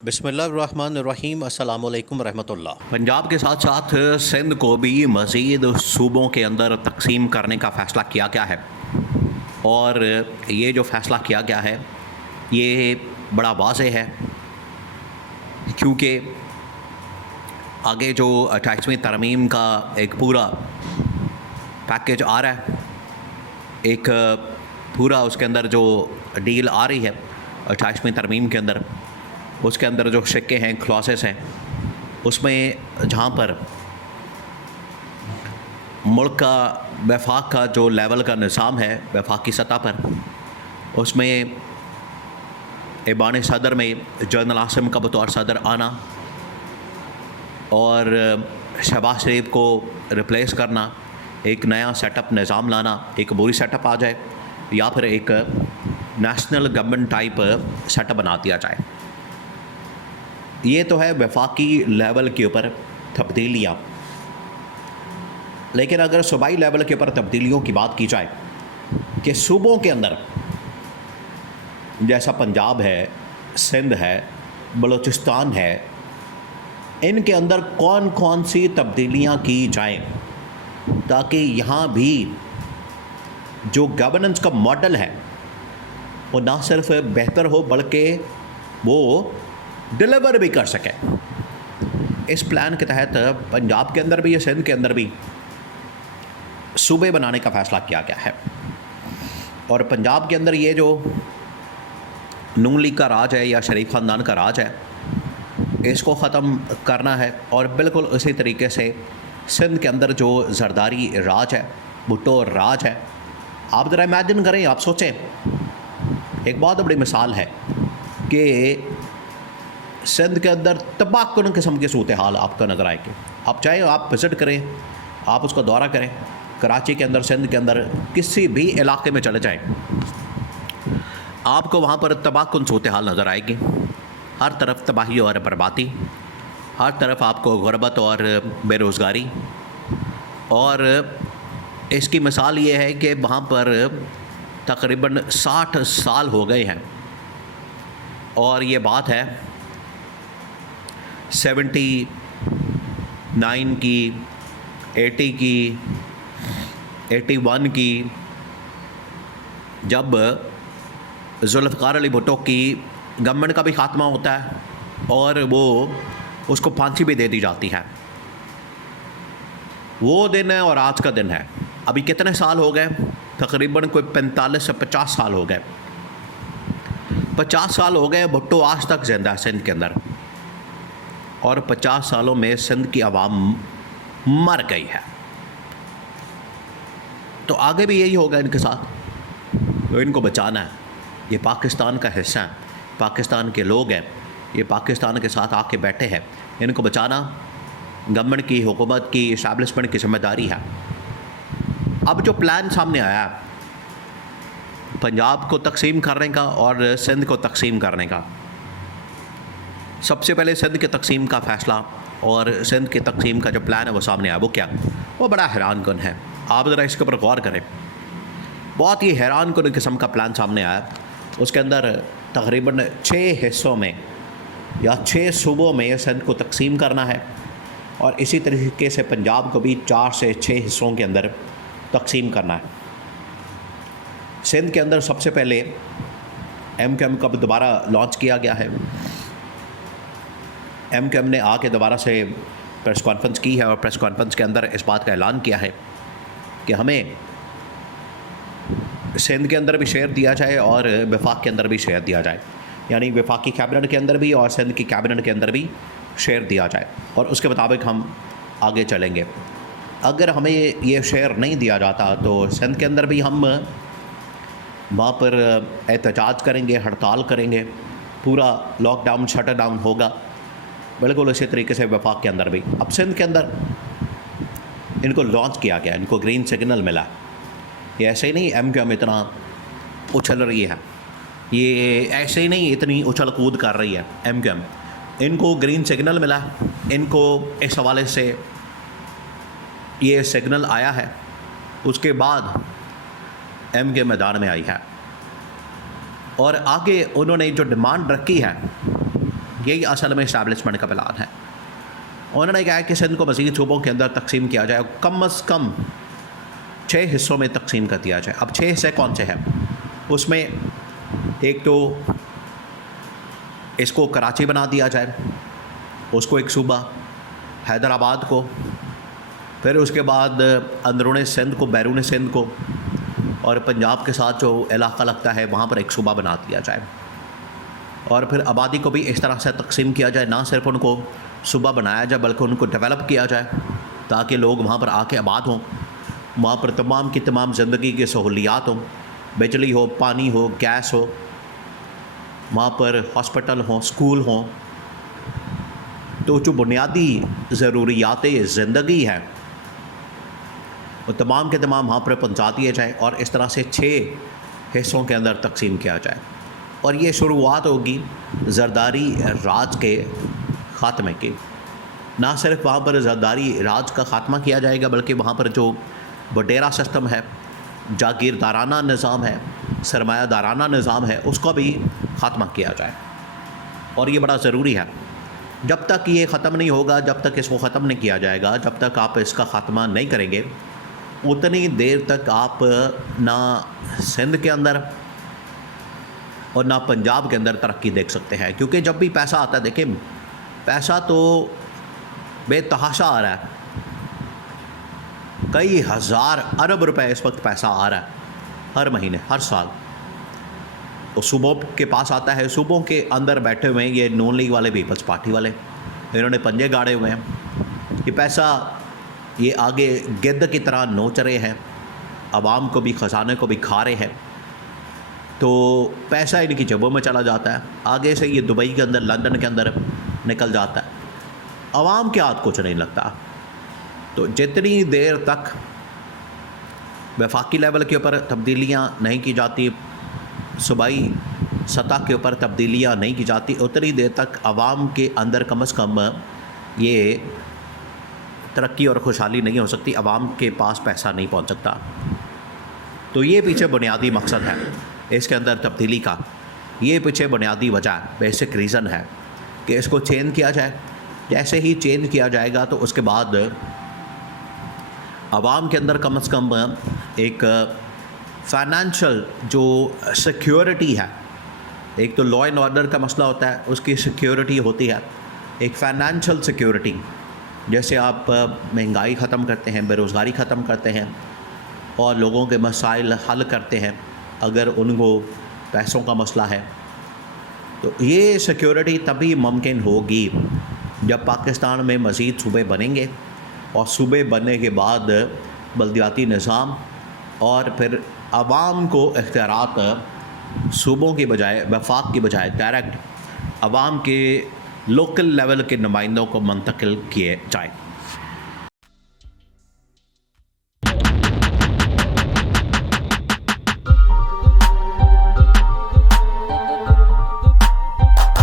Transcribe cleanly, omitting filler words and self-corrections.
بسم اللہ الرحمن الرحیم۔ السلام علیکم ورحمۃ اللہ۔ پنجاب کے ساتھ ساتھ سندھ کو بھی مزید صوبوں کے اندر تقسیم کرنے کا فیصلہ کیا گیا ہے، اور یہ جو فیصلہ کیا گیا ہے یہ بڑا واضح ہے، کیونکہ آگے جو 28ویں ترمیم کا ایک پورا پیکیج آ رہا ہے، ایک پورا اس کے اندر جو ڈیل آ رہی ہے 28ویں ترمیم کے اندر، اس کے اندر جو شقے ہیں، کلاسز ہیں، اس میں جہاں پر ملک کا وفاق کا جو لیول کا نظام ہے وفاقی سطح پر، اس میں ایوان صدر میں جنرل عاصم کا بطور صدر آنا اور شہباز شریف کو ریپلیس کرنا، ایک نیا سیٹ اپ نظام لانا، ایک عبوری سیٹ اپ آ جائے یا پھر ایک national government type setup بنا دیا جائے، یہ تو ہے وفاقی لیول کے اوپر تبدیلیاں۔ لیکن اگر صوبائی لیول کے اوپر تبدیلیوں کی بات کی جائے کہ صوبوں کے اندر جیسا پنجاب ہے، سندھ ہے، بلوچستان ہے، ان کے اندر کون کون سی تبدیلیاں کی جائیں تاکہ یہاں بھی جو گورننس کا ماڈل ہے وہ نہ صرف بہتر ہو بلکہ وہ ڈیلیور بھی کر سکے۔ اس پلان کے تحت پنجاب کے اندر بھی یا سندھ کے اندر بھی صوبے بنانے کا فیصلہ کیا گیا ہے، اور پنجاب کے اندر یہ جو نون لیگ کا راج ہے یا شریف خاندان کا راج ہے، اس کو ختم کرنا ہے، اور بالکل اسی طریقے سے سندھ کے اندر جو زرداری راج ہے، بھٹو راج ہے۔ آپ ذرا امیجن کریں، آپ سوچیں، ایک بہت بڑی مثال ہے کہ سندھ کے اندر تباہ کن قسم کے صورتحال آپ کا نظر آئے گی۔ آپ چاہے آپ وزٹ کریں، آپ اس کا دورہ کریں، کراچی کے اندر، سندھ کے اندر کسی بھی علاقے میں چلے جائیں، آپ کو وہاں پر تباہ کن صورتحال نظر آئے گی۔ ہر طرف تباہی اور بربادی، ہر طرف آپ کو غربت اور بے روزگاری، اور اس کی مثال یہ ہے کہ وہاں پر تقریباً 60 سال ہو گئے ہیں، اور یہ بات ہے 79 کی، 80 کی، 81 کی، جب ذوالفقار علی بھٹو کی گورنمنٹ کا بھی خاتمہ ہوتا ہے اور وہ اس کو پھانسی بھی دے دی جاتی ہے۔ وہ دن ہے اور آج کا دن ہے۔ ابھی کتنے سال ہو گئے؟ تقریباً کوئی 45 سے 50 سال ہو گئے۔ 50 سال ہو گئے، بھٹو آج تک زندہ ہے سندھ کے اندر، اور 50 سالوں میں سندھ کی عوام مر گئی ہے۔ تو آگے بھی یہی ہوگا ان کے ساتھ، تو ان کو بچانا ہے۔ یہ پاکستان کا حصہ ہے، پاکستان کے لوگ ہیں، یہ پاکستان کے ساتھ آ کے بیٹھے ہیں، ان کو بچانا گورنمنٹ کی، حکومت کی، اسٹیبلشمنٹ کی ذمہ داری ہے۔ اب جو پلان سامنے آیا ہے پنجاب کو تقسیم کرنے کا اور سندھ کو تقسیم کرنے کا، سب سے پہلے سندھ کے تقسیم کا فیصلہ اور سندھ کی تقسیم کا جو پلان ہے وہ سامنے آیا، وہ کیا؟ وہ بڑا حیران کن ہے۔ آپ ذرا اس کے اوپر غور کریں، بہت ہی حیران کن قسم کا پلان سامنے آیا۔ اس کے اندر تقریباً 6 حصوں میں یا 6 صوبوں میں سندھ کو تقسیم کرنا ہے، اور اسی طریقے سے پنجاب کو بھی 4 سے 6 حصوں کے اندر تقسیم کرنا ہے۔ سندھ کے اندر سب سے پہلے ایم کیو ایم کا دوبارہ لانچ کیا گیا ہے۔ ایم کیو ایم نے آ کے دوبارہ سے پریس کانفرنس کی ہے، اور پریس کانفرنس کے اندر اس بات کا اعلان کیا ہے کہ ہمیں سندھ کے اندر بھی شیئر دیا جائے اور وفاق کے اندر بھی شیئر دیا جائے، یعنی وفاقی کیبنٹ کے اندر بھی اور سندھ کی کیبنٹ کے اندر بھی شیئر دیا جائے، اور اس کے مطابق ہم آگے چلیں گے۔ اگر ہمیں یہ شیئر نہیں دیا جاتا تو سندھ کے اندر بھی ہم وہاں پر احتجاج کریں گے، ہڑتال کریں گے، پورا لاک ڈاؤن، شٹ ڈاؤن ہوگا، بالکل اسی طریقے سے وفاق کے اندر بھی۔ اب سندھ کے اندر ان کو لانچ کیا گیا، ان کو گرین سگنل ملا۔ یہ ایسے ہی نہیں ایم کیو ایم اتنا اچھل رہی ہے، یہ ایسے ہی نہیں اتنی اچھل کود کر رہی ہے ایم کیو ایم، ان کو گرین سگنل ملا، ان کو اس حوالے سے یہ سگنل آیا ہے، اس کے بعد ایم کے میدان میں آئی ہے، اور آگے انہوں نے جو ڈیمانڈ رکھی ہے یہی اصل میں اسٹیبلشمنٹ کا پلان ہے. انہوں نے کہا کہ سندھ کو مزید صوبوں کے اندر تقسیم کیا جائے, کم از کم 6 حصوں میں تقسیم کر دیا جائے. اب 6 حصے کون سے ہیں؟ اس میں ایک تو اس کو کراچی بنا دیا جائے, اس کو ایک صوبہ, حیدرآباد کو, پھر اس کے بعد اندرون سندھ کو, بیرون سندھ کو, اور پنجاب کے ساتھ جو علاقہ لگتا ہے وہاں پر ایک صوبہ بنا دیا جائے. اور پھر آبادی کو بھی اس طرح سے تقسیم کیا جائے, نہ صرف ان کو صوبہ بنایا جائے بلکہ ان کو ڈیولپ کیا جائے تاکہ لوگ وہاں پر آ کے آباد ہوں, وہاں پر تمام کی تمام زندگی کی سہولیات ہوں, بجلی ہو, پانی ہو, گیس ہو, وہاں پر ہاسپٹل ہوں, اسکول ہوں. تو جو بنیادی ضروریات زندگی ہے وہ تمام کے تمام وہاں پر پہنچا دیے جائیں اور اس طرح سے 6 حصوں کے اندر تقسیم کیا جائے. اور یہ شروعات ہوگی زرداری راج کے خاتمے کی. نہ صرف وہاں پر زرداری راج کا خاتمہ کیا جائے گا بلکہ وہاں پر جو وڈیرا سسٹم ہے, جاگیردارانہ نظام ہے, سرمایہ دارانہ نظام ہے, اس کا بھی خاتمہ کیا جائے. اور یہ بڑا ضروری ہے. جب تک یہ ختم نہیں ہوگا, جب تک اس کو ختم نہیں کیا جائے گا, جب تک آپ اس کا خاتمہ نہیں کریں گے, اتنی دیر تک آپ نہ سندھ کے اندر اور نہ پنجاب کے اندر ترقی دیکھ سکتے ہیں. کیونکہ جب بھی پیسہ آتا ہے, دیکھیں پیسہ تو بے تحاشا آ رہا ہے, کئی ہزار ارب روپے اس وقت پیسہ آ رہا ہے ہر مہینے, ہر سال. تو صوبوں کے پاس آتا ہے, صوبوں کے اندر بیٹھے ہوئے ہیں یہ نون لیگ والے, پیپلز پارٹی والے, انہوں نے پنجے گاڑے ہوئے ہیں. یہ پیسہ یہ آگے گدھ کی طرح نوچ رہے ہیں, عوام کو بھی, خزانے کو بھی کھا رہے ہیں. تو پیسہ ان کی جیبوں میں چلا جاتا ہے, آگے سے یہ دبئی کے اندر, لندن کے اندر نکل جاتا ہے. عوام کے ہاتھ کچھ نہیں لگتا. تو جتنی دیر تک وفاقی لیول کے اوپر تبدیلیاں نہیں کی جاتی, صوبائی سطح کے اوپر تبدیلیاں نہیں کی جاتی, اتنی دیر تک عوام کے اندر کم از کم یہ ترقی اور خوشحالی نہیں ہو سکتی, عوام کے پاس پیسہ نہیں پہنچ سکتا. تو یہ پیچھے بنیادی مقصد ہے اس کے اندر تبدیلی کا. یہ پیچھے بنیادی وجہ, بیسک ریزن ہے کہ اس کو چینج کیا جائے. جیسے ہی چینج کیا جائے گا تو اس کے بعد عوام کے اندر کم از کم ایک فائنانشل جو سیکیورٹی ہے, ایک تو لا اینڈ آرڈر کا مسئلہ ہوتا ہے, اس کی سیکیورٹی ہوتی ہے, ایک فائنانشل سیکیورٹی. جیسے آپ مہنگائی ختم کرتے ہیں, بے روزگاری ختم کرتے ہیں اور لوگوں کے مسائل حل کرتے ہیں اگر ان کو پیسوں کا مسئلہ ہے, تو یہ سیکیورٹی تبھی ممکن ہوگی جب پاکستان میں مزید صوبے بنیں گے, اور صوبے بننے کے بعد بلدیاتی نظام اور پھر عوام کو اختیارات صوبوں کی بجائے, وفاق کی بجائے ڈائریکٹ عوام کے لوکل لیول کے نمائندوں کو منتقل کیے جائیں.